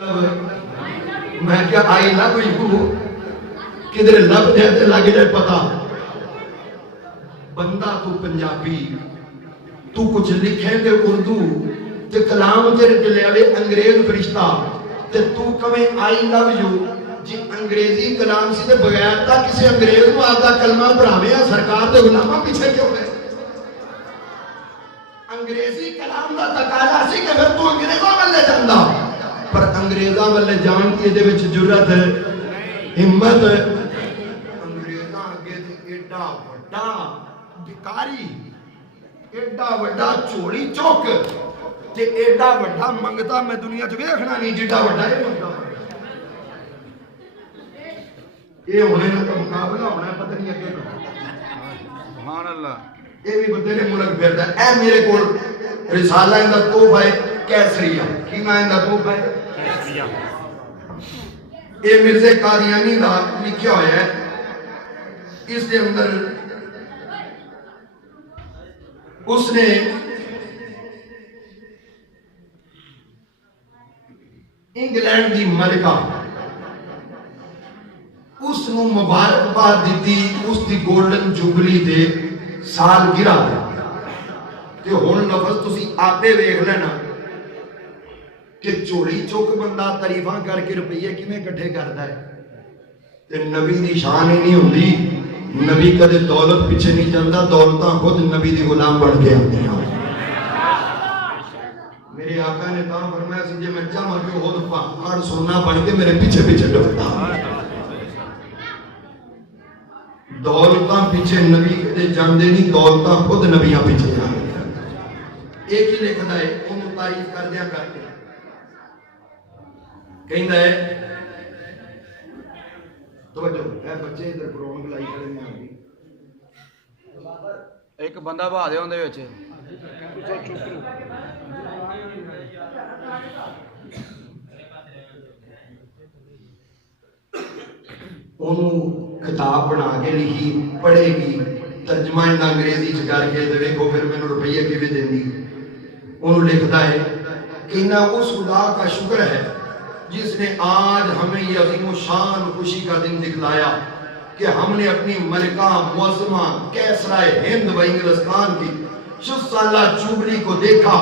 میں کیا آئی love you کدھر لب جائے لگ جائے پتا بندہ تو پنجابی تو کچھ لکھیں تے اردو تے کلام تیرے لے آوے انگریز فرشتہ تے تو کہیں آئی لو یو جی انگریزی کلام سی تے بغیر تا کسی انگریز کو آدھا کلمہ پڑھاوے یا سرکار تے غلامہ پیچھے کیوں گئے انگریزی کلام دا تقاضا سی کہ پھر تو انگریزوں میں لے جاندہ پر انگریزاں والے جان کی دے وچ جرت ہے ہمت ہے انگریزاں آگے تھے ایڈا وڈا بکاری ایڈا وڈا چوڑی چوک تے ایڈا وڈا منگتا میں دنیا چ ویکھنا نہیں جیڈا وڈا یہ منگتا یہ ہونے نا تو مقابلہ ہونا ہے پتہ نہیں اگے سبحان اللہ یہ بھی بدلے ملک پھردا ہے اے میرے کول رسالہ دا تحفہ ہے کیسریہ کی نام دا تحفہ ہے کیسریہ یہ مرزا قادیانی دا لکھیا ہوا ہے اس کے اندر اس نے انگلینڈ دی ملکہ اس نو مبارکباد دیتی اس دی گولڈن جوبلی دے سال گرا تے ہن لفظ تسی آپے ویکھ لینا کہ چوڑی چوک بندہ تعریفاں کر کے روپیے کیویں کٹھے کردا ہے تے نبی دی شان ہی نہیں ہوندی نبی کدے دولت پیچھے نہیں جاندا دولتاں خود نبی دی غلام بن کے آندیاں میرے آقا نے کہا فرمایا سی جے میں چاہاں کہ خود پہاڑ سونا بن کے میرے پیچھے پیچھے ڈرتا دولتاں پیچھے نبی کدے جاندے نہیں دولتاں خود نبیاں پیچھے جاندے ایک ہی لکھدا ہے انہوں تعریف کر دیا کر کے کہندا ہے توجہ اے بچے ادھر گراؤنڈ بلائی کھڑے ہیں ابھی ایک بندہ بہا دے ہوندے وچ انہوں کتاب بنا کے لکھی پڑھے گی ترجمہ انگریزی چ کر کے تے ویکھو پھر مینوں روپیے کیویں دیندی انہوں لکھدا ہے کہ نہ اس خدا کا شکر ہے جس نے آج ہمیں یہ عظیم و شان خوشی کا دن دکھلایا کہ ہم نے اپنی ملکہ معظمہ کیسرا ہند و انگلستان کی 60 سالہ جوبلی کو دیکھا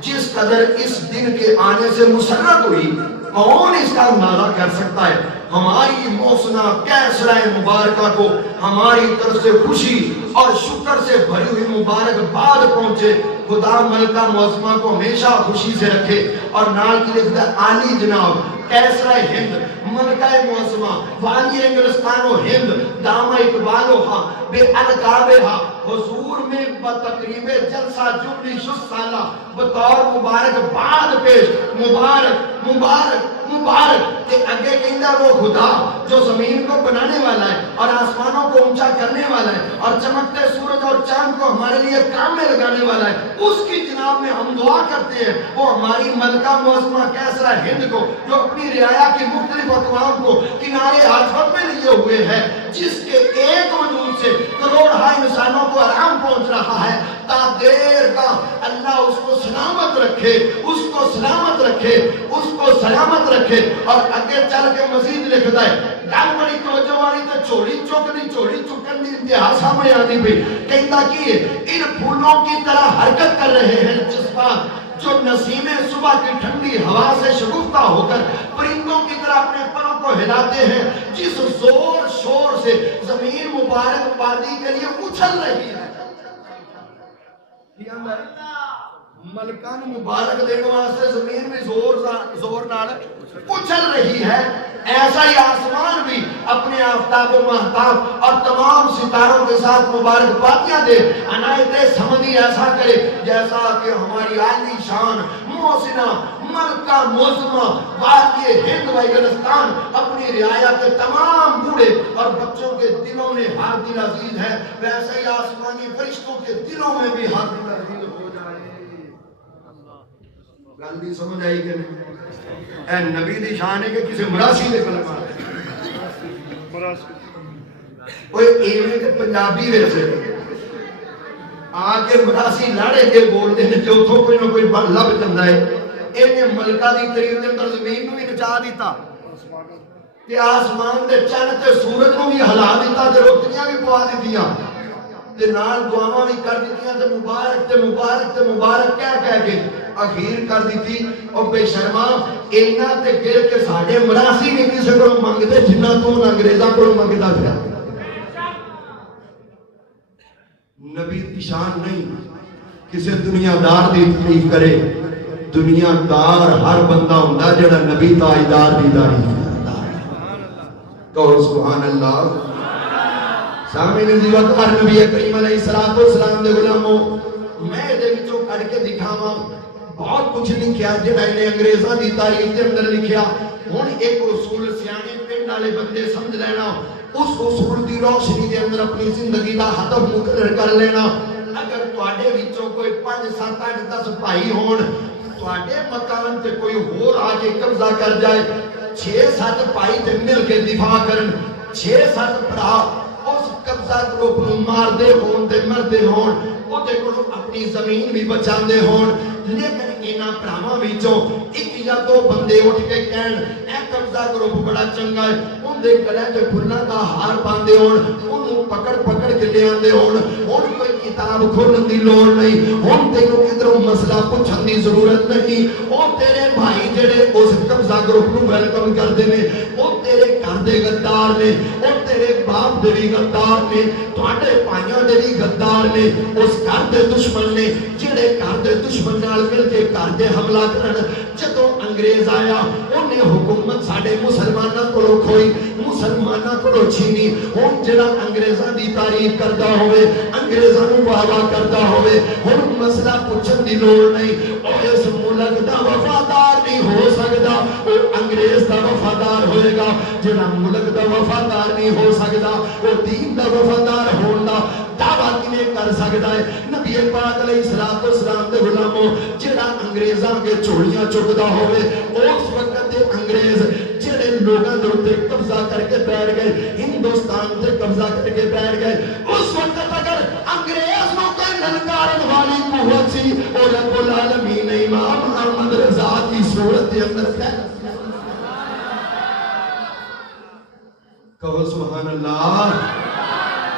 جس قدر اس دن کے آنے سے مسرت ہوئی کون اس کا اندازہ کر سکتا ہے ہماری محسنہ کیسرا مبارکہ کو ہماری طرف سے خوشی اور شکر سے بھری ہوئی مبارکباد پہنچے خدا ملکہ معظمہ کو ہمیشہ خوشی سے رکھے اور نال کی لکھتا ہے عالی جناب کیسرا ہند ملکہ معظمہ والی انگلستان و ہند دامہ اقبالوہا بے القابہا حضور میں بتقریب جلسہ جبلی 60 سالہ بطور مبارک بعد پیش مبارک مبارک مبارک کہ اگے کہندہ وہ خدا جو زمین کو بنانے والا ہے اور آسمانوں کو اونچا کرنے والا ہے اور چمکتے سورج اور چاند کو ہمارے لیے کام میں لگانے والا ہے اس کی جناب میں ہم دعا کرتے ہیں وہ ہماری ملکہ معظمہ کیسرا ہند کو جو اپنی رعایا کی مختلف اقوام کو کنارے حاجت میں لیے ہوئے ہے جس کے ایک وجود سے کروڑ انسانوں کو آرام پہنچ رہا ہے تا دیر کا اللہ اس کو سلامت رکھے اس کو سلامت رکھے اس کو سلامت رکھے اور اگے چل کے مزید لکھتا ہے گل بڑی توجہ والی تو چھوڑی چوکنی چھوڑی چکن دی انتہا سامنے آتی بھی کہتا کہ ان پھولوں کی طرح حرکت کر رہے ہیں جذبات جو نسیم صبح کی ٹھنڈی ہوا سے شگفتہ ہو کر پرندوں کی طرح اپنے پروں کو ہلاتے ہیں جس زور شور سے زمین مبارک بادی کے لیے اچھل رہی ہے ملکان مبارک دینے واسطے زمین بھی زور نال اچھل رہی ہے ایسا ہی آسمان بھی اپنے آفتاب و مہتاب اور تمام ستاروں کے ساتھ مبارک باتیاں دے عنایت سمندی ایسا کرے جیسا کہ ہماری عالی شان محسنہ ملکہ معظمہ والی ہند و انگلستان اپنی رعایا کے تمام بوڑھے اور بچوں کے دلوں میں ہر دل عزیز ہے ویسے ہی آسمانی فرشتوں کے دلوں میں بھی ہر دل عزیز ہو جائے گل دی سمجھ آئی کہ نہیں اے نبی دی شان ہے کہ کسی مراسی دے کلمہ کوئی ایویں کہ پنجابی ویسے آ کے مراسی لاڑے کے بول دے جو تو کوئی نہ کوئی لب جاندا ہے انہیں ملکہ دی قریب دے اندر زمین نو بھی نچا دیتا تے آسمان دے چند تے سورج نو بھی ہلا دیتا تے روٹیاں بھی پوا دیتیاں تے نال دعاواں بھی کر دیتیاں تے مبارک تے مبارک تے مبارک کہہ کے اخیر کر دیتی اور بے شرما اینا تے گر کے ساڑھے مراسی نہیں کسی کو منگتے جنہ تو انگریزاں کو منگتا پھر نبی کی شان نہیں کسی دنیا دار دی تعریف کرے دنیا دار ہر بندہ ہوندہ جڑا نبی تاجدار دی تعریف کرتا ہے کہو سبحان اللہ سامنے دی وقار نبی کریم علیہ السلام دے غلاموں میں دے وچوں کڑ کے دکھاواں بہت کچھ لکھیا جڑا انہیں انگریزاں دی تاریخ دے اندر لکھیا ہن ایک اصول سیانے پنڈ والے بندے سمجھ لینا اس اصول دی روشنی دے اندر اپنی زندگی دا ہدف مقرر کر لینا اگر تواڈے وچوں کوئی 5 7 8 10 بھائی ہون تواڈے مکان تے کوئی ہور آ کے قبضہ کر جائے 6 7 بھائی تے مل کے دفاع کرن 6 7 بھرا اس قبضہ گروپ نو مار دے ہون تے مردے ہون او تے کو اپنی زمین بھی بچاندے ہون لیکن اینا پراواں وچوں ایک یا دو بندے اٹھ کے کہن اے قبضہ گروپ بڑا چنگا ہے ان دے گلے تے پھلاں دا ہار پاندے ہون اونوں پکڑ کے لے آندے ہون ہن کوئی کتاب کھولن دی لوڑ نہیں ہن تینوں کدھروں مسئلہ پوچھن دی ضرورت نہیں او تیرے بھائی جڑے اس قبضہ گروپ نو ویلکم کردے نے او تیرے گھر دے غدار نے او تیرے باپ دے بھی غدار نے تواڈے بھائیاں دے بھی غدار نے اس گھر دے دشمن نے جڑے گھر دے دشمن نال مل کے گھر دے حملہ کرن جدوں انگریز آیا انہیں حکومت ساڈے مسلماناں کولوں کھوئی مسلماناں کولوں چھینی ہن جڑا انگریزاں دی تعریف کردا ہوئے انگریزاں نوں واہ واہ کردا ہوئے ہن مسئلہ پوچھن دی لوڑ نہیں او اس ملک دا وفادار نہیں ہو سکدا او انگریز دا وفادار ہوئے گا جڑا ملک دا وفادار نہیں ہو سکدا او دین دا وفادار ہون دا دعویٰ کیویں کر سکدا ہے نبی پاک علیہ السلام دے غلاموں جڑا انگریزاں کے چوڑیاں چکدا ہوئے اس وقت دے انگریز جڑے لوگاں دے اوتے قبضہ کر کے بیٹھ گئے ہندوستان تے قبضہ کر کے بیٹھ گئے اس وقت اگر انگریز نو کوئی للکارن والی قوت سی او رب العالمین امام محمد رضا کی صورت دے اندر کہو سبحان اللہ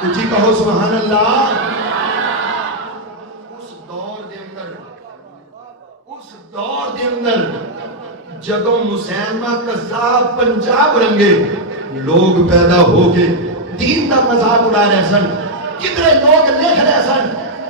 کچھ کہو سبحان اللہ اس دور دے اندر جدوں مسلمہ قذاب پنجاب رنگے لوگ پیدا ہو کے دین دا مذاق اڑا رہے سن کدھرے لوگ لکھ رہے سن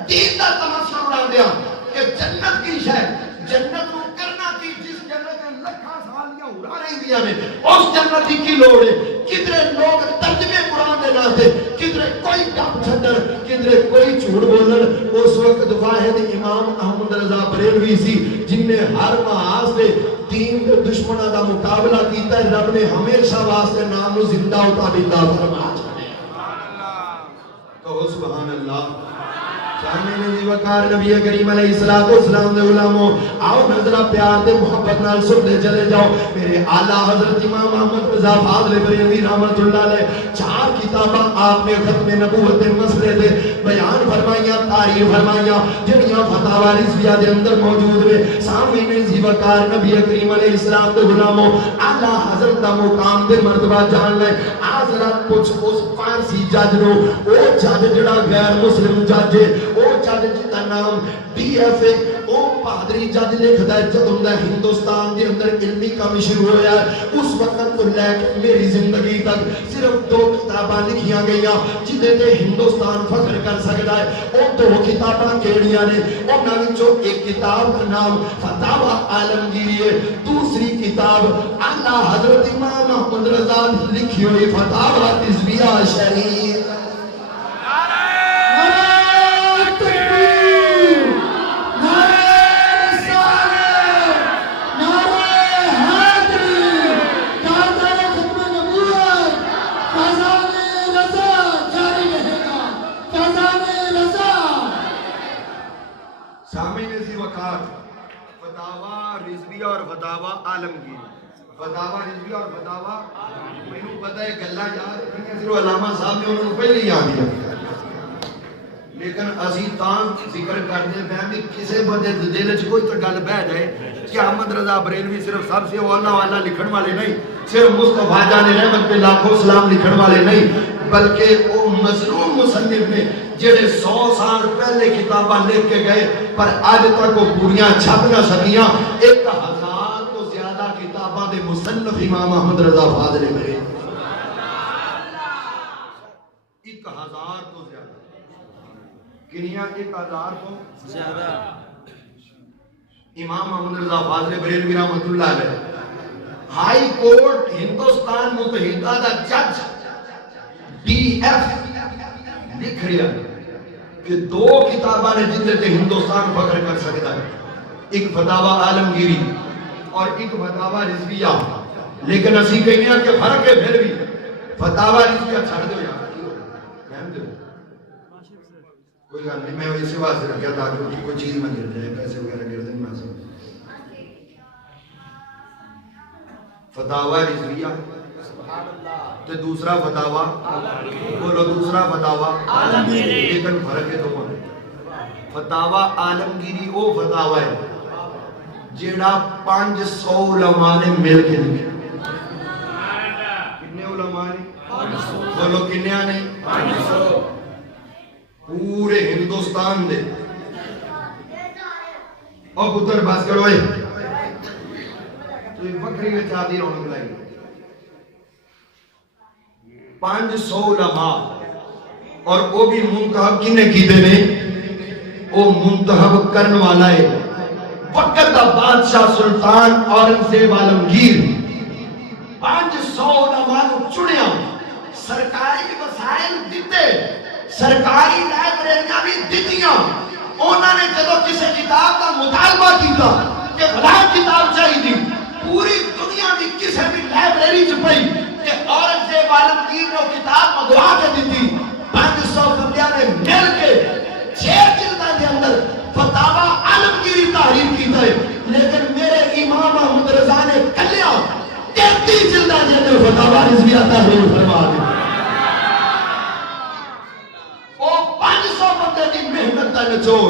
دین دا تماشا اڑا دیا کہ جنت کی شے جنت کو کرنا کی جس جنت میں لکھاں سالیاں اڑا رہی دیا نے اس جنت کی لوڑ ہے کدھرے لوگ ترجمے قرآن دے ناتے کدھرے کوئی گپ چھڈر کدھرے کوئی جھوٹ بولن اس وقت واحد امام احمد رضا بریلوی سی جن نے ہر محاذ سے دین کے دشمنوں دا مقابلہ کیتا ہے رب نے ہمیشہ واسطے نام نو زندہ ہوتا دیتا فرما چھڑے کہو سبحان اللہ سامنے دی وقار نبی کریم علیہ السلام دے غلاموں آؤ نظرہ پیار دے محبت نال سنتے چلے جاؤ میرے اعلیٰ حضرت امام محمد رضا فاضل بریلوی رحمت اللہ علیہ 4 کتاباں آپ نے ختم نبوت دے مسئلے دے بیان فرمائیاں تعریف فرمائیاں جنیاں فتاوی رضویہ دے اندر موجود ہیں سامنے دی وقار نبی کریم علیہ السلام دے غلاموں اعلیٰ حضرت دا مقام دے مرتبہ جان لے حضرت کچھ اس فارسی جج نو او جج جڑا غیر مسلم جج ہے او جج جدا نام ڈی ایف اے او پادری جج لکھدا ہے جدوں دا ہندوستان دے اندر علمی کام شروع ہویا ہے اس وقت تو لے کے میری زندگی تک صرف 2 کتاباں لکھیاں گئیاں جدے تے ہندوستان فخر کر سکدا ہے او 2 کتاباں کیڑیاں نے انہاں وچوں ایک کتاب دا نام فتاوی عالمگیری ہے دوسری کتاب اعلیٰ حضرت امام محمد رضا لکھی ہوئی فتاوی رضویہ شریف اور فتاوی عالمگیر فتاوی رضوی اور فتاوی میں پتہ ہے گلہ یاد رکھنی صرف علامہ صاحب نے انہوں نے پہلے یاد دیا لیکن اسی تاں ذکر کرتے ہیں کہ کسی بندے دل چ کوئی تو گل بہ جائے کہ احمد رضا بریلوی صرف سب سے اولا والا لکھن والے نہیں، صرف مصطفیٰ جان رحمت پہ لاکھوں سلام لکھن والے نہیں، بلکہ وہ مظلوم مصنف نے جڑے 100 سال پہلے کتاباں لکھ کے گئے پر آج تک وہ پوریاں چھپ نہ سکیاں۔ 1000 تو زیادہ کتاباں دے مصنف امام احمد رضا فاضل میرے 1000 تو زیادہ کنیاں 1000 تو زیادہ امام احمد رضا فاضل بریلوی رحمۃ اللہ علیہ ہائی کورٹ ہندوستان متحدہ دا جج ڈی ایف لکھ رہا کہ 2 کتاباں نے جن تے ہندوستان فخر کر سکتا ہے، ایک فتاوی عالمگیری اور ایک فتاوی رضویہ، لیکن اسی کہنے ہیں کہ فرق ہے پھر بھی فتاوی رضویہ چھڑ دو یار، رحم دو کوئی گل نہیں، میں اسی واسطے رکھا تاکہ کوئی چیز نہ گر جائے، پیسے وغیرہ گر دیں نہ سمجھ۔ فتاوی رضویہ تو دوسرا فتاوی بولو دوسرا فتاوی عالمگیری، لیکن فرق ہے دونوں میں۔ فتاوی عالمگیری وہ فتاوی ہے جیڑا 500 علماء نے مل کے لکھا۔ کتنے علماء نے؟ بولو کتنے نے؟ 500 پورے ہندوستان دے۔ اور پتر بس کرو اے تو یہ بکری میں چاہتی رونق لائی 500 علماء، اور وہ بھی منتخب کنے کی دے نے؟ وہ منتخب کرنے والا ہے وقت دا بادشاہ سلطان اورنگزیب عالمگیر۔ 500 علماء کو چنیا، سرکاری وسائل دیتے، سرکاری لائبریریاں بھی دیتیاں۔ انہوں نے جدو کسی کتاب کا مطالبہ کیتا کہ فلاں کتاب چاہیے دی، پوری دنیا دی کسی بھی لائبریری چ پئی کہ اورنگزیب عالمگیر نے کتاب منگوا کے دیتی۔ 500 بندیاں نے مل کے 6 جلداں کے اندر فتاوی عالمگیری تحریر کیتا ہے، لیکن میرے امام احمد رضا نے کلیا 33 جلداں کے اندر فتاوی رضویہ تحریر فرما دی۔ وہ 500 بندے دی محنت دا نچوڑ،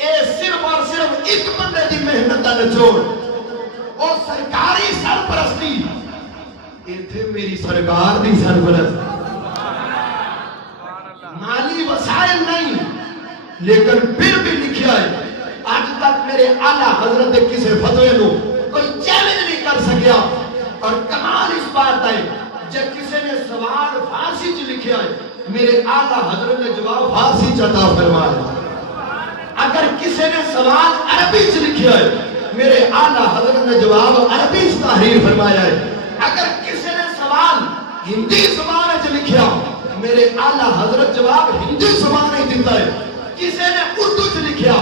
اے صرف اور صرف ایک بندے دی محنت دا نچوڑ، وہ سرکاری سرپرستی، ایتھے میری سرکار دی سرپرستی، مالی وسائل نہیں، لیکن پھر بھی لکھیا ہے آج تک میرے اعلیٰ حضرت کسی فتوے نو کوئی چیلنج نہیں کر سکیا۔ اور کمال اس بات ہے جب کسی نے سوال فارسی چ لکھیا ہے میرے اعلیٰ حضرت نے جواب فارسی چ عطا فرمایا۔ اگر کسی نے سوال عربی چ لکھیا ہے میرے اعلیٰ حضرت نے جواب عربی چ تحریر فرمایا ہے۔ اگر کسی نے سوال ہندی زبان چ لکھیا میرے اعلیٰ حضرت جواب ہندی زبان ہی دیتا ہے۔ کسی نے اردو چ لکھیا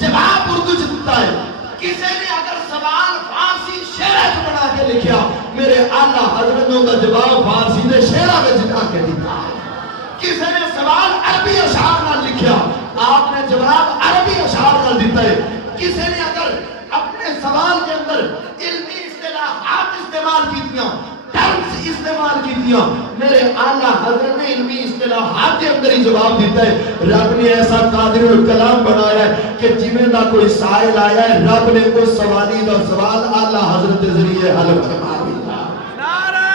جواب اردو چ دیتا ہے۔ کسی نے اگر سوال فارسی شعر بنا کے لکھیا میرے اعلیٰ حضرت نے ان کا جواب فارسی نے شعر میں جتا کے دیتا ہے۔ کسی نے سوال عربی اشعار نہ لکھیا آپ نے جواب عربی اشعار نہ دیتا ہے۔ کسی نے اگر اپنے سوال کے اندر علمی اصطلاحات استعمال کی دیا، ٹرمز استعمال کی دیا، میرے اعلیٰ حضرت نے علمی اصطلاحات کے اندر ہی جواب دیتا ہے۔ رب نے ایسا قادر الکلام بنایا ہے کہ جمیں دا کوئی سائل آیا ہے رب نے اس سوالی دا سوال اعلیٰ حضرت کے ذریعے حل فرما دیا۔ نعرہ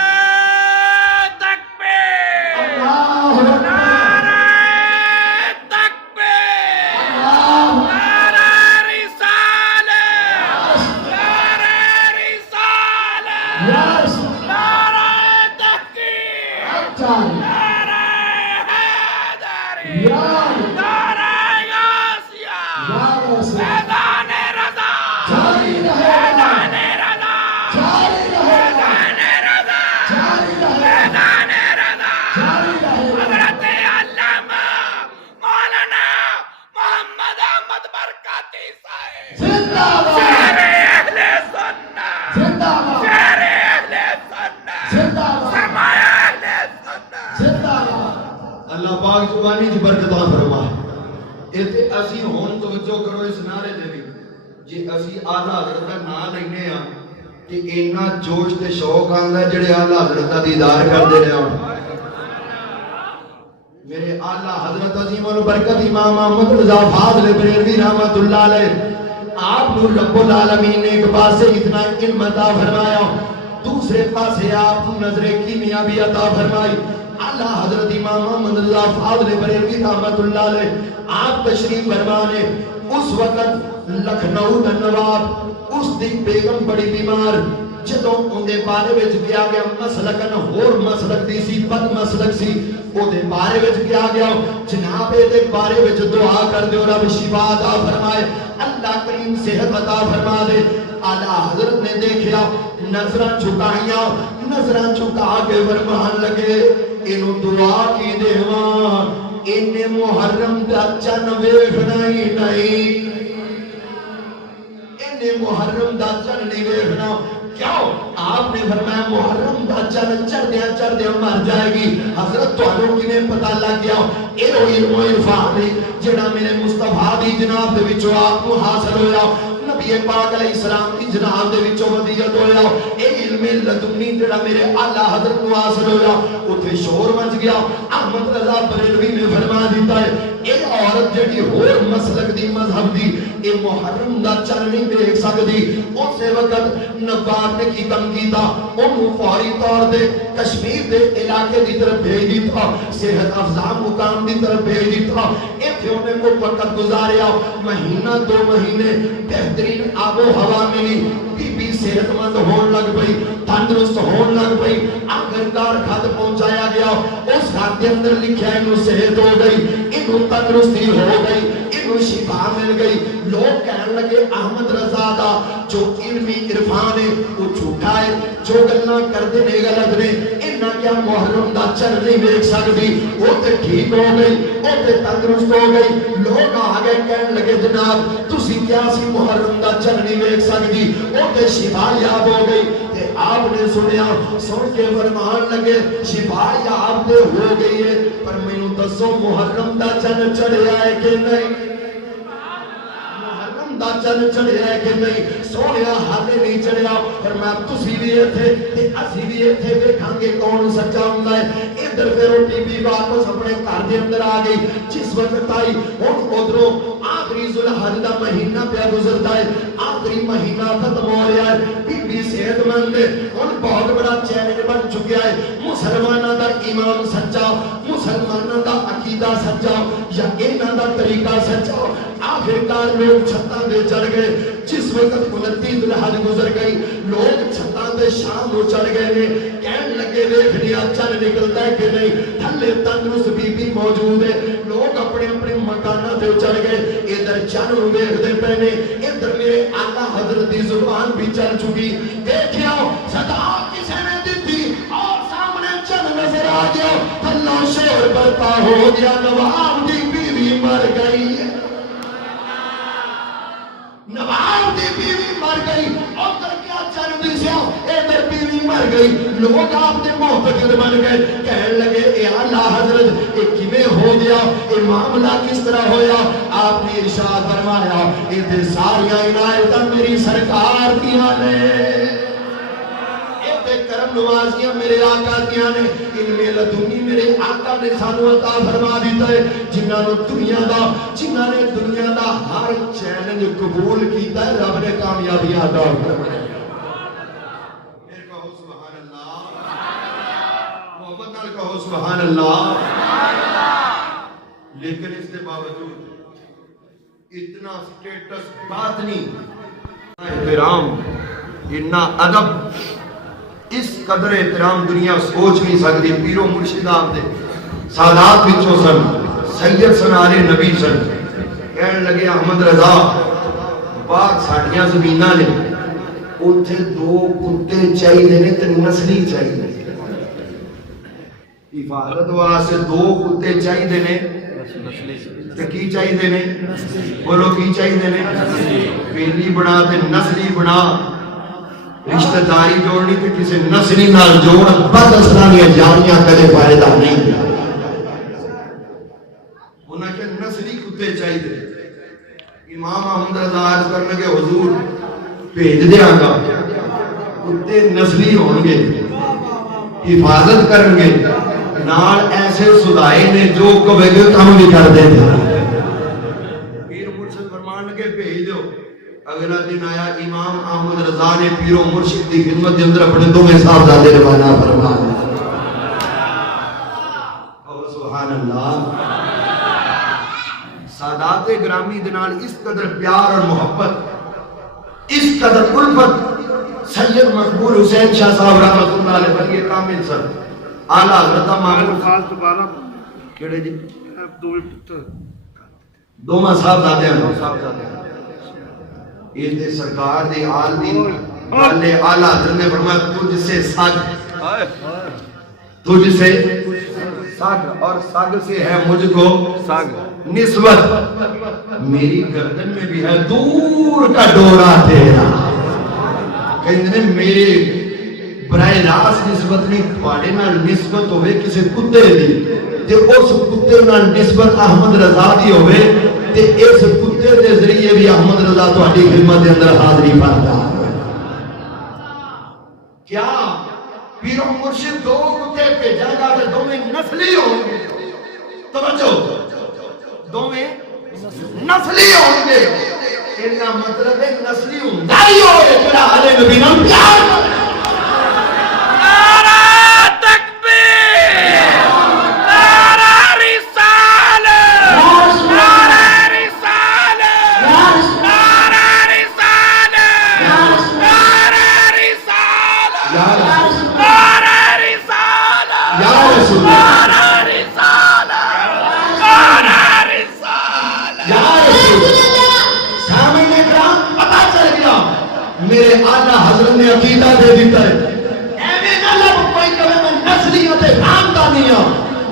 تکبیر، اللہ اکبر، نعرہ تکبیر، نعرہ رسالت، نعرہ رسالت، یا رسول نعرہ تحقیق، نعرہ حیدری، نعرہ غوثیہ، میدان رضا، جاری رہے میدان رضا، جاری رہے میدان رضا، جاری رہے میدان رضا، جاری رہے حضرت علامہ مولانا محمد احمد برکاتی صاحب، زندہ باد، شہر اہل سنت، زندہ باد، شہر اہل سنت، زندہ باد، سرمایہ اہل سنت۔ زندہ باد۔ اللہ پاک زبانی کی برکتاں فرمائے۔ ایتھے اسی ہون توجہ کرو اس نعرے دے بھی جی اسی اعلیٰ حضرت کا نام لینے ہاں کہ اینا جوش تے شوق آندا ہے جڑے اعلیٰ حضرت کا دیدار کر دے رہے ہوں۔ میرے اعلیٰ حضرت عظیم البرکت امام احمد رضا فاضل بریلوی رحمت اللہ علیہ، آپ کو رب العالمین نے ایک پاسے اتنا علم عطا فرمایا، دوسرے پاسے آپ کو نظر کیمیابی عطا فرمائی۔ اعلیٰ حضرت امام احمد رضا فاضل بریلوی رحمت اللہ علیہ آپ تشریف فرمانے، اس وقت لکھنؤ دا نواب اس دی بیگم بڑی بیمار، جدوں اندے بارے وچ گیا گیا مسلکن ہور مسلک دی سی، بد مسلک سی، اندے بارے وچ گیا گیا جناب دے بارے وچ دعا کر دے، رب شفا عطا فرمائے، اللہ کریم صحت عطا فرما دے۔ اعلیٰ حضرت نے دیکھیا، نظراں جھکائیاں، نظراں جھکا کے فرمان لگے، اینو دعا کی دیواں، انہیں محرم دا چن ویکھنا ہی نہیں، انہیں محرم دا چن نہیں ویکھنا۔ کیوں؟ آپ نے فرمایا محرم دا چن چڑھدیاں مر جائے گی۔ حضرت تانوں کیویں پتہ لگ گیا؟ اے علم و عرفان جڑا میرے مصطفیٰ دی جناب دے وچوں آپ کو حاصل ہویا، نبی پاک علیہ السلام کی جناب دے وچوں ودیعت ہویا، اے علم لدنی جڑا میرے اعلیٰ حضرت کو حاصل ہویا، اتھے شور مچ گیا۔ احمد رضا بریلوی نے فرما دیتا ہے، اے عورت جڑی ہور مسلک دی مذہب دی اے محرم دا چن نہیں دیکھ سکتی، اسے وقت نواب نے کی کم کیتا، انہوں فوری طور دے کشمیر دے علاقے دی طرف بھیج دیتا، صحت افزا مقام دی طرف بھیج دیتا، ایتھے انہیں کو وقت گزاریا، مہینہ 2 مہینے بہترین آب و ہوا ملی، بی صحت مند ہون لگ پئی، تندرست ہون لگ پئی، آخرکار خط پہنچایا گیا، اس خط کے اندر لکھا انہوں صحت ہو گئی، انہوں تندرستی ہو گئی، انہوں شفا مل گئی۔ لوگ کہنے لگے احمد رضا دا جو علمی عرفان ہے وہ جھوٹا ہے، جو گلنا کردے نے غلط نے، انہاں کیا محرم دا چن نہیں دیکھ سکتی، وہ تے ٹھیک ہو گئی، وہ تے تندرست ہو گئی۔ لوگ آگے کہنے لگے جناب تسی کیا سی محرم دا چن نہیں دیکھ سکتی، وہ تے شفا یاب ہو گئی۔ تے آپ نے سنیا، سن کے فرمان لگے شفا یاب تے ہو گئی ہے، پر مینوں دسو محرم دا چن چڑھیا ہے کہ نہیں؟ دا چن چڑھیا ہے کہ نہیں؟ سونیا ہالے نہیں چڑھیا، پر میں تسی بھی تھے تے اسی بھی تھے، دیکھاں گے کون سچا ہوندا ہے۔ ادھر پھر ٹی وی واپس اپنے گھر دے اندر آ گئی، جس وقت آئی ہن ادھروں آخری ذوالحج دا مہینہ پہ گزرتا ہے، آخری مہینہ ختم ہو رہا ہے، بی صحت مند ہے، ہن بہت بڑا چیلنج بن چکا ہے، مسلماناں دا ایمان سچا، مسلماناں دا عقیدہ سچا، یا انہاں دا طریقہ سچا۔ آخرکار لوگ چھتاں دے چڑھ گئے، جس وقت 29 ذوالحج گزر گئی، لوگ چھتاں دے شام کو چڑھ گئے نے، کہنے لگے دیکھنیا چن نکلتا ہے کہ نہیں، تھلے تندرست بی بی موجود ہے، لوگ اپنے اپنے مکانہ تے چڑھ گئے، ادھر چن ویکھدے پے نے، ادھر میرے آقا حضرت دی زبان بھی چل چکی، دیکھیا صدا کسے نے دتی اور سامنے چن نظر آ گیا، تھلا شور برپا ہو گیا، نواب دی بیوی مر گئی، نواب دی بیوی مر گئی، ادھر کیا چن دسیا، ادھر بیوی مر گئی۔ لوگ آپ دے محتقد بن گئے، کہنے لگے اے اعلیٰ حضرت یہ کیویں ہو گیا، یہ معاملہ کس طرح ہویا؟ آپ نے ارشاد فرمایا یہ ساریاں عنایتاں میری سرکار دیاں نے، کرم نوازیاں میرے آقا دیاں نے، ان میں لدنی میرے آقا نے سانو عطا فرما دیتا ہے، جنہاں نے دنیا دا ہر چیلنج قبول کیتا ہے، رب نے کامیابی عطا فرمائی۔ میرے کہو سبحان اللہ، محبت نال کہو سبحان اللہ۔ لیکن اس کے باوجود اتنا سٹیٹس باطنی، احترام، اتنا ادب، اس قدر احترام دنیا سوچ نہیں سکتی۔ پیرو مرشدان دے سادات وچوں سن، سید سنارے نبی سن، کہنے لگے احمد رضا باہر ساڈیاں زمیناں نے، اوتھے 2 کتے چاہیے نے تے نسلی چاہیے، حفاظت واسطے 2 کتے چاہیے نے تے کی چاہیے نے؟ بولو کی چاہیے نے؟ پیلی بنا تے نسلی بنا، رشتہ داری جوڑنی تے کسی نسلی نال جوڑ، بد اسلامیہ جانیاں کدے فائدہ نہیں۔ انہاں کے نسلی کتے چاہیے۔ امام احمد رضا عرض کرنے کے حضور بھیج دیاں گا، کتے نسلی ہون گے، حفاظت کرن گے، نال ایسے سدائے نے جو کبھی کام بھی کر دے تھے پیر مرشد فرمان لگے بھیج دو اگلا دن آیا امام احمد رضا نے پیر و مرشد کی خدمت کے اندر اپنے دو میں صاحبزادے روانہ فرمایا سبحان اللہ سادات گرامی دنال اس قدر پیار اور محبت اس قدر الفت سید مقبول حسین شاہ صاحب رحمت اللہ علیہ ولی کامل سر اعلیٰ حضرت معمول خاص دوبارہ کیڑے جی دو پتر دو ماں صاحب زادے ہیں صاحب زادے ہیں یہ دے سرکار دے آل دین والے اعلیٰ حضرت نے فرمایا تجھ سے ساگ تجھ سے ساگ اور ساگ سے ہے مجھ کو ساگ نسبت میری گردن میں بھی ہے دور کا ڈورا تیرا کہتے ہیں میرے برائے راست نسبت نہیں تھوڑے نال نسبت ہوئے کسی کتے دی تے اس کتے نال نسبت احمد رضا دی ہوئے تے اس کتے دے ذریعے بھی احمد رضا تہاڈی خدمت دے اندر حاضری بھردا کیا پیر و مرشد دو کتے بھیجا گا تے دو میں نسلی ہوں گے توجہ دو میں نسلی ہوں گے انہا مطلب ہے نسلی ہوں دائی ہوئے جڑا علی نبی نام پیار نعرہ تکبیر نعرہ رسالت نعرہ رسالت نعرہ رسالت نعرہ رسالت نعرہ رسالت یا رسول اللہ نعرہ رسالت نعرہ رسالت یا رسول اللہ سامنے کرام پتا چل گیا میرے آلہ حضرت نے عقیدہ دے دیتا ہے ایویں نہ لب کوئی کبھی میں نسلیت خاندانیاں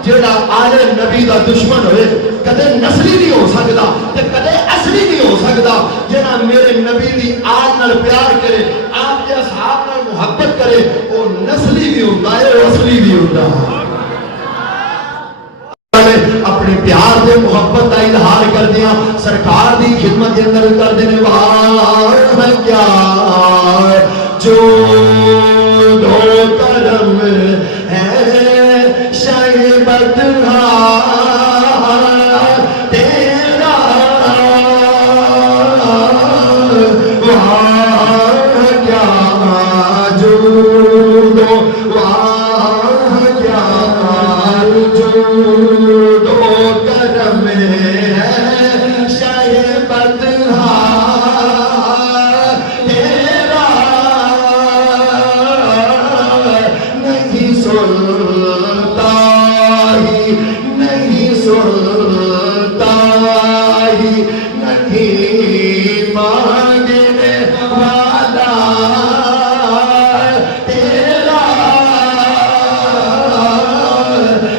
جیڑا آلے نبی دا دشمن ہوئے کدے نسلی نہیں ہو سکتا تے کدے اصلی نہیں ہو سکتا جیڑا میرے نبی دی آل نال پیار کرے آپ کے اصحاب نال محبت کرے وہ نسلی بھی ہوتا ہے وہ اصلی بھی ہوتا ہے اپنے پیار دے محبت کا اظہار کر دیا سرکار دی خدمت کے اندر کر دینے واہ ہے کیا جو دو کرم ہے شہبت تیرا واہ کیا جو دو واہ کیا جو کرم ہے شہبت تیرا نہیں سنتا ہی نہیں سنتا ہی نہیں مانگنے والا تیرا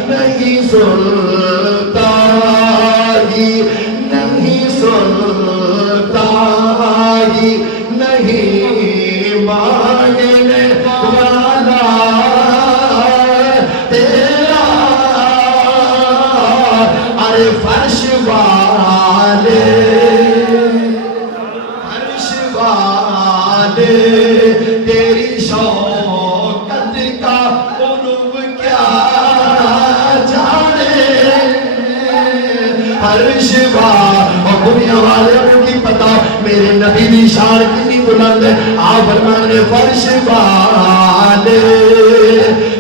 نہیں سنتا ہی نہیں سنتا ہی نہیں مانگنے والا تیرا ارے فرش والے فرش والے تیری شوکت کا علو کیا جانے فرش اور دنیا والے کو کی پتا میرے نبی دی شان کتنی بلند ہے آپ فرمان نے فرش والے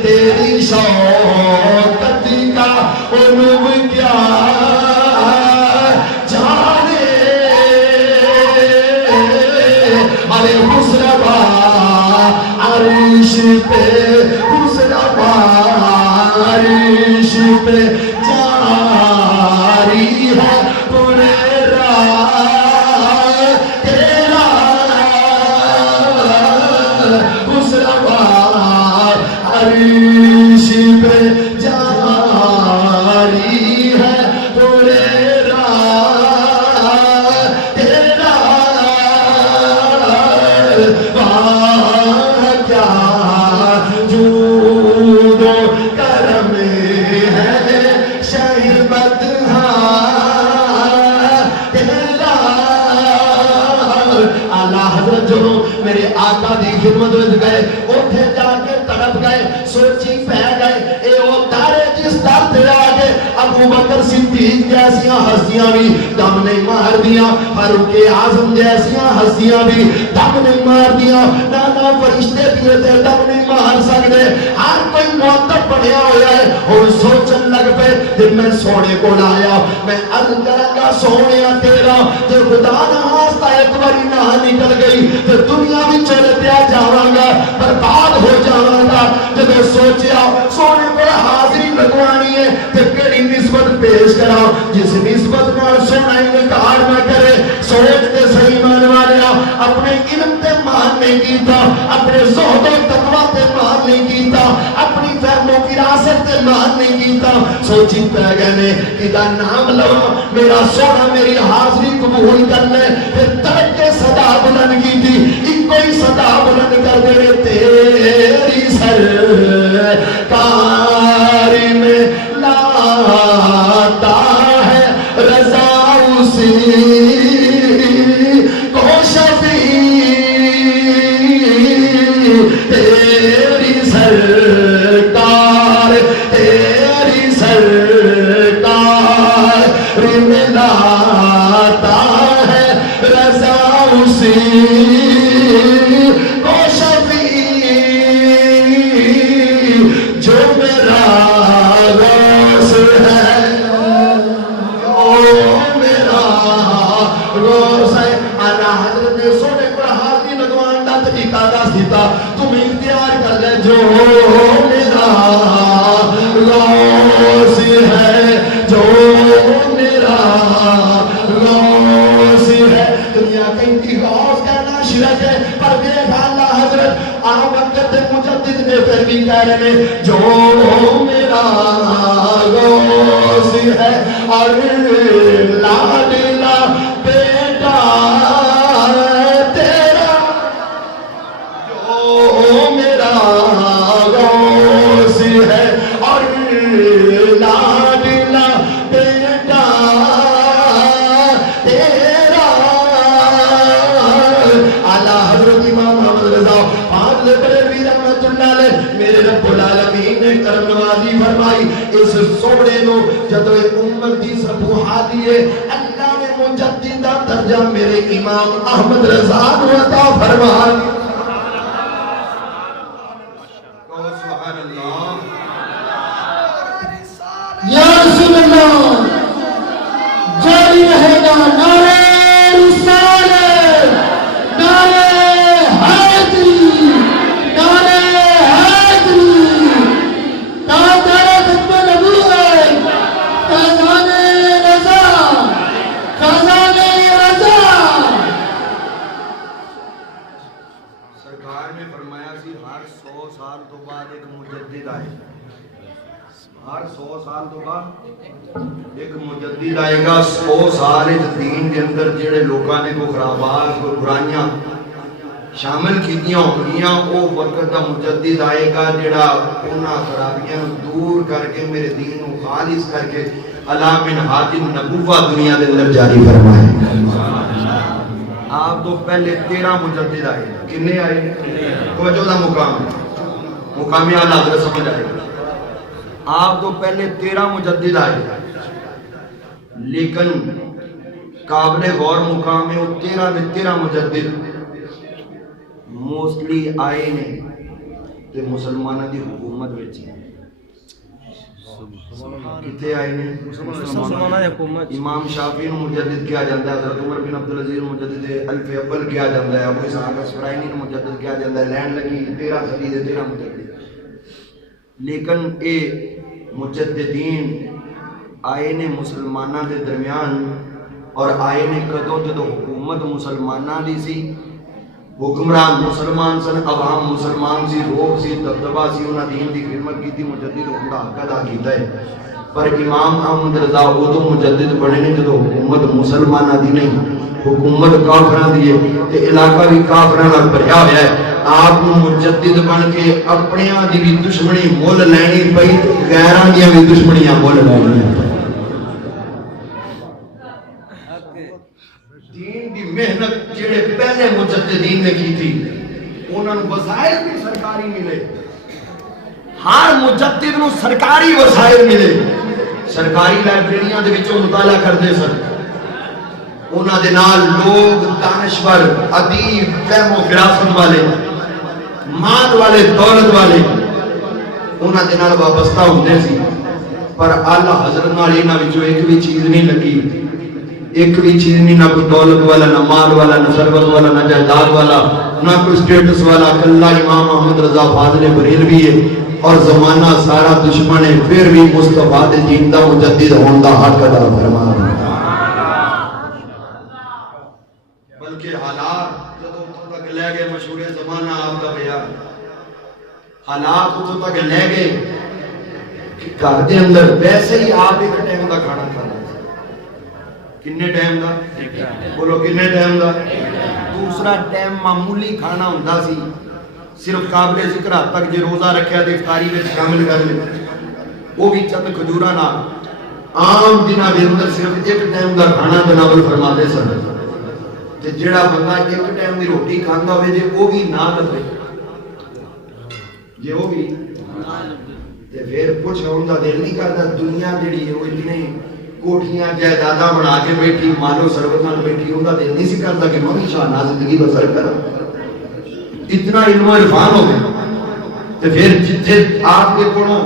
تیری شوکت کا علو کیا جانے ارے حسنبا عرش پہ حسنبا عرش پہ جاری ہے پورے راہ تیرا حسنبا عرش پہ جاری ہے پورے راہ تیرا واہ کیا جود و کرم ہے شہبت تیرا اعلیٰ حضرت جو میرے آقا دی خدمت میں گئے اوتھے جا کے تڑپ گئے سوچی پہ گئے اے او تارے جس ابو بکر صدیق جیسیاں ہستیاں بھی دم نہیں مار دیا، فاروق اعظم جیسیاں ہستیاں بھی دم نہیں مار دیا، نانا فرشتے بھی دم نہیں مار سکتے، ہر کوئی معتب بنیا ہوا ہے۔ اور سوچن لگ پہ جب میں سونے کو لایا، میں عرض کروں گا سونے تیرا جو خدا نہ واسطہ ایک باری نہ نکل گئی تو دنیا بھی چل پیا جاواں گا، برباد ہو جاواں گا۔ جب سوچیا سونے کو حاضری لگوانی ہے تو کیڑی نسبت پیش کرا جس نسبت نال سونا انکار نہ کرے۔ سوچ کے صحیح مان والیا، اپنے علم تے مان نہیں کیتا، اپنے زہد و تقوی تے مان نہیں کیتا، اپنی فہم و فراست تے مان نہیں کیتا۔ سوچی پہ گئے نے کہ نام لوا میرا سونا میری حاضری قبول کر لے، پھر ترک کے صدا بلند کی تھی، ایک کوئی صدا بلند کر دے تیری سرکار میں لاتا ہے رضا اسی کو شفیع، تیری سرکار تیری سرکار میں لاتا ہے رضا اسی کو شفیع، جو میرا روس ہے، جو میرا روس ہے۔ اعلیٰ حضرت نے سونے پر حاضری لگوان دا طریقہ دس دیتا، تم اختیار کر لے جو میرا روس ہے، جو میرا روس ہے۔ دنیا کہتی غوث کہنا شرک ہے، پر دیکھ اعلیٰ حضرت آ وقت مجدد نے پھر بھی کہہ رہے ہیں جو میرا غوث ہے اور لاڈلا بیٹا تیرا، جو میرا غوث ہے اور لاڈلا بیٹا تیرا۔ اعلیٰ حضرت امام محمد رضا فاضل بریلوی رحمت اللہ علیہ میرے رب العالمین نے کرم نوازی فرمائی، اس سوڑے نو جدو امت دی سبوحا دیئے اللہ نے مجددہ درجہ میرے امام احمد رضا نو عطا فرمائی۔ سبحان اللہ، یا رسول اللہ جاری رہے گا نعرہ رسالت، نعرہ حیدری، نعرہ حیدری، تاجدار ختم نبوت، خزان رضا، خزان رضا۔ سرکار نے فرمایا سی ہر 100 سال تو بعد ایک مجدد آئے، ہر 100 سال تو بعد ایک مجدد آئے گا۔ 100 سال دین کے اندر جڑے لوگاں نے کو خرابات کو برائیاں شامل کیتیاں ہوگیاں، وہ وقت دا مجدد آئے گا جڑا انہاں خرابیاں دور کر کے میرے دین کو خالص کر کے اللہ من حاج النبوہ دنیا دے اندر جاری فرمائے گا۔ آپ تو پہلے 13 مجدد آئے، کنے آئے؟ توجہ دا مقامی اعلیٰ حضرت سمجھ آئے گا۔ آپ تو پہلے 13 مجدد آئے، لیکن قابل غور مقام ہے وہ 13 میں 13 مجدد موسٹلی آئے نے کہ مسلمانہ دی حکومت ویچی کتے آئے نے مسلمانہ دی حکومت۔ امام شافعی نے مجدد کیا جاندہ ہے، حضرت عمر بن عبدالعزیز مجدد الف اول کیا جاندہ ہے، ابو اسحاق اسفرائینی نے مجدد کیا جاندہ ہے، لین لگی 13 صدی دے 13 مجدد۔ لیکن اے مجددین آئے نے مسلمانہ دے درمیان، اور آئے نے کدوں جدو حکومت مسلمانہ دی سی، حکمران مسلمان سن، عوام مسلمان سی، روح سی، دبدبہ سی، انہاں دین دی خدمت کی تھی، مجدد حکمرہ حق ادا کیتا ہے۔ پر امام احمد رضا وہ تو مجدد بڑے نے جدو حکومت مسلمانہ دی نہیں، حکومت کافران دی ہے، تے علاقہ بھی کافران لگ بھریا ہوا ہے۔ آپ مجدد بن کے اپنے دی بھی دشمنی مول لینی پئی، غیران دیا بھی دشمنیاں مول لینی پئی۔ دین دی محنت جڑے پہلے مجددین نے کی تھی، انہوں نے وسائل بھی سرکاری ملے، ہر مجدد نو سرکاری وسائل ملے، ਸਰਕਾਰੀ ਲਾਇਬ੍ਰੇਰੀਆਂ ਦੇ ਵਿੱਚੋਂ ਮੁਤਾਲਾ ਕਰਦੇ ਸਨ। ਉਹਨਾਂ ਦੇ ਨਾਲ ਲੋਕ ਦਾਨਸ਼ਵਰ, ਅਦੀਬ, ਫਹਿਮੋ ਫਿਰਾਸਤ ਵਾਲੇ, ਮਾਲ ਵਾਲੇ, ਦੌਲਤ ਵਾਲੇ ਉਹਨਾਂ ਦੇ ਨਾਲ ਵਾਬਸਤਾ ਹੁੰਦੇ ਸੀ। ਪਰ ਆਲਾ ਹਜ਼ਰਤ ਨਾਲ ਇਹਨਾਂ ਵਿੱਚੋਂ ਇੱਕ ਵੀ ਚੀਜ਼ ਨਹੀਂ ਲੱਗੀ, ਇੱਕ ਵੀ چیز نہیں، نہ کوئی دولت والا، نہ مال والا، نہ ثروت والا، نہ جائیداد والا، نہ کوئی سٹیٹس والا۔ کلہ امام احمد رضا فاضل بریلوی ہے اور زمانہ سارا دشمن ہے، پھر بھی مصطفیٰ دے دین دا مجدد ہون دا حق ادا فرما۔ بلکہ حالات جدوں اتوں تک لے گئے، مشہور زمانہ آپ کا بیان، حالات اتوں تک لے گئے کہ گھر دے اندر ویسے ہی آپ ایک ٹائم دا کھانا کھانا، کنے ٹائم دا؟ بولو کنے ٹائم دا؟ دوسرا ٹائم معمولی کھانا ہوندہ سی، صرف قابل ذکر حد تک جے روزہ رکھیا تے افطاری وچ شامل کر لے، وہ بھی چند کھجوراں نال۔ عام دناں دے اندر صرف ایک ٹائم دا کھانا تناول فرماندے سن، تے جڑا بندہ ایک ٹائم دی روٹی کھاندا ہوئے جے وہ بھی نہ لبے، جے وہ بھی تے پھر کچھ ہوندا دل نہیں کردا۔ دنیا جڑی ہے وہ اتنے کوٹھیاں جائیداداں بنا کے بیٹھی، مالو ثروت نال بیٹھی، ان کا دل نہیں سی کرتا کہ میں بھی شانہ زندگی بسر کراں۔ اتنا علم و عرفان ہو گیا تو پھر جتنے آپ کے کولوں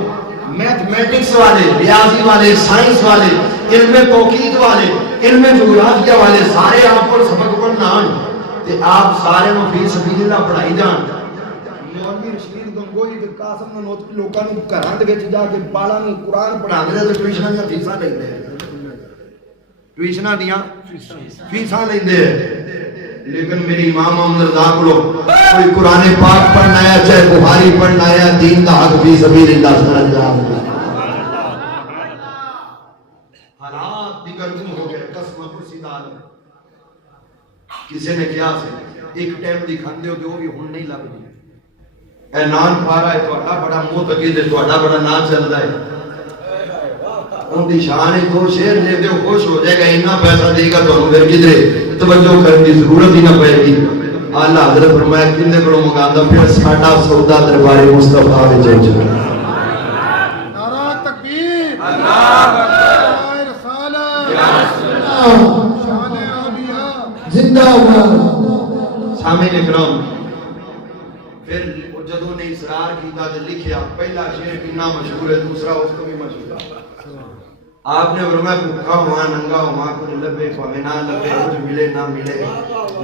میتھمیٹکس والے، ریاضی والے، سائنس والے، علم توقید والے، علم جغرافیہ والے سارے آپ کو سبق پڑھنا تے آپ سارے نو فی سبیل اللہ پڑھائی جان۔ مولوی رشید گنگوئی تے قاسم نوتوی لوکاں نوں گھراں دے وچ جا کے بالاں نوں قرآن پڑھاندے تے ٹیوشناں دیاں فیساں لیندے، ٹیوشناں دیاں فیساں لیندے۔ لیکن میری امام احمد رضا کو کوئی قرآن پاک پڑھنا ہے، چاہے بخاری پڑھنا ہے، دین دا حق فی سبیل اللہ سمجھ جا۔ حالات دیگرگون ہو گئے، قسم پرسی دار کسی نے کیا سے ایک ٹائم دی کھاندے ہو کہ وہ بھی ہن نہیں لگ دی۔ اے نان کھا رہا ہے تہاڈا بڑا معتقد ہے، تہاڈا بڑا نام چل رہا ہے، ان دی شان ہے، دو شیر دے دے خوش ہو جائے گا، اتنا پیسہ دے گا تو پھر کدھر توجہ کرنے کی ضرورت ہی نہ پڑے گی۔ اعلیٰ حضرت فرمایا کندے کولوں منگاندا، پھر ساڈا سودا دربار مصطفیٰ وچ چل۔ نعرہ تکبیر، اللہ اکبر، رسالت یا رسول اللہ، شان عالیہ زندہ باد۔ سامعین اکرام، پھر جدوں نے اصرار کیتا تے لکھیا، پہلا شعر کتنا مشہور ہے، دوسرا اس کو بھی مشہور ہے۔ آپ نے فرمایا بھوکا ہوا ننگا ہوا، کچھ لبے پاوے نہ لبے، کچھ ملے نہ ملے،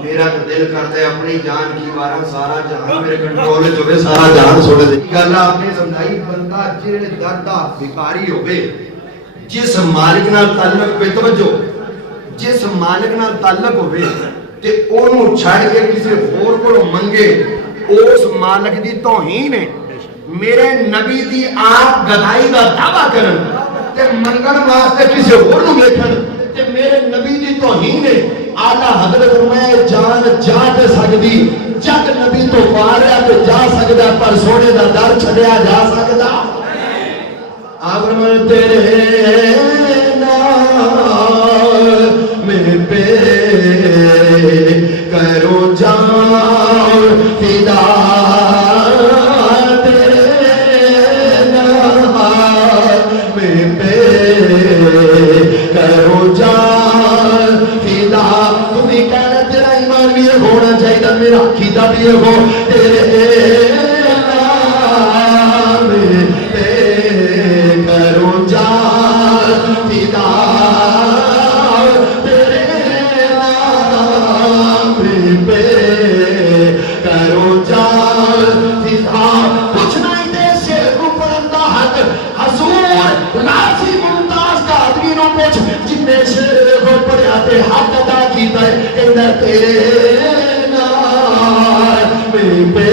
میرا تو دل کرتا ہے اپنی جان کی بارہ سارا جہاں میرے کنٹرول وچ ہوے، سارا جہان چھوڑ دے۔ گل آپ نے سمجھائی، بندہ جڑے دردا بھکاری ہوے، جس مالک نال تعلق پہ توجہ، جس مالک نال تعلق ہوے تے اونوں چھڑ کے کسی ہور کولوں منگے، اس مالک دی توہین ہے۔ میرے نبی دی آپ گدائی دا دعویٰ کرن تے منگن واسطے کسی اور نوں ویکھن تے میرے نبی دی توہین ہے۔ اعلیٰ حضرت میں جان جا تے سکدی، جگ نبی تو پاریا تے جا سکدا، پر سونے دا در چھڈیا جا سکدا۔ آپ میں تیرے نام میں پہ کرو جان فدا، کرو جان فدا۔ تمہیں کہنا تیرا ایمان بھی ہونا چاہیے، میرا عقیدہ بھی ہو، تیرے نام پہ کرو جان فدا، تیرے نام پہ کرو جان فدا۔ کچھ نہیں دے سے اوپر دا حق حضور ناسی پوچھ جنہیں شیر کو پڑھیا تے حق ادا کیتا ہے، کہنا تیرے نام پہ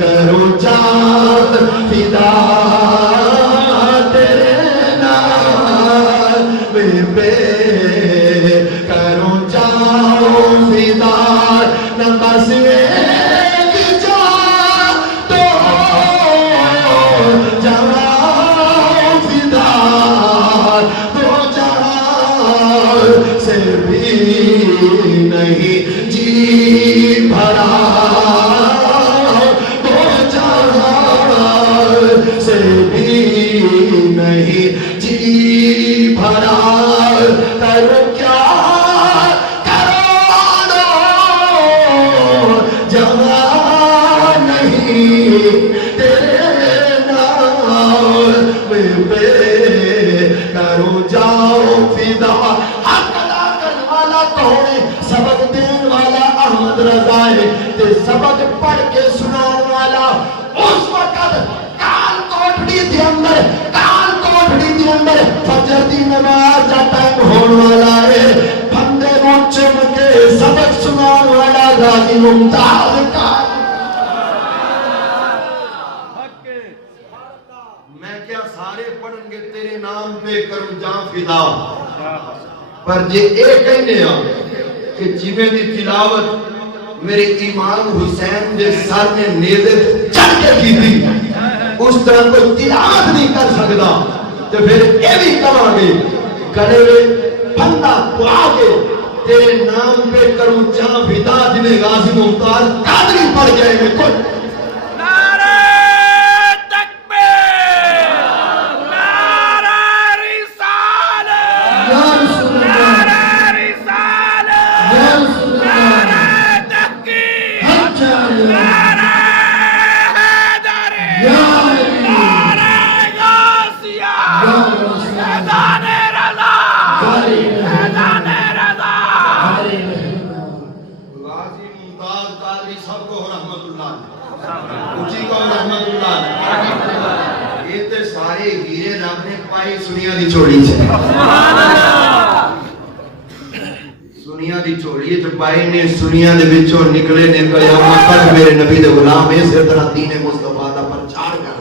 کرو جان فدا، تیرے نام پہ کرو جان فدا۔ نہ بس ایک جان تو جوان فدا، سے بھی نہیں جی بھرا، دو جہاں سے بھی نہیں بھرا کرو کیا کرو جوان نہیں تیرے نام پہ کرو جاؤ فدا حق ادا کرنے والا کون ہے سبق دین والا احمد رضا ہے تے سبق پڑھ کے سناؤ والا اس وقت کال کوٹڑی دے اندر فجر دی نماز دا ٹائم ہون والا ہے بندے نو چم کے سبق سناؤ والا غازی ممتاز کا میں کیا سارے پڑھن گے تیرے نام پہ کروں جاں فدا پر جے ایک کہنے ہاں کہ جیویں دی تلاوت میرے امام حسین دے سر نے نیزے چڑھ کے کی تھی اس طرح کوئی تلاوت نہیں کر سکتا تو پھر یہ بھی کہاں گے کرے بندہ دعا کے تیرے نام پہ کروں جاں فدا جنہیں غازی ممتاز قادری پڑھ جائے گے کچھ سنیا دی چوڑی سے سنیا دی چوڑی جو پائی نے سنیا دے بچوں نکلے نے قیامت تک میرے نبی دے غلام اسی طرح دین مصطفیٰ دا پرچار کر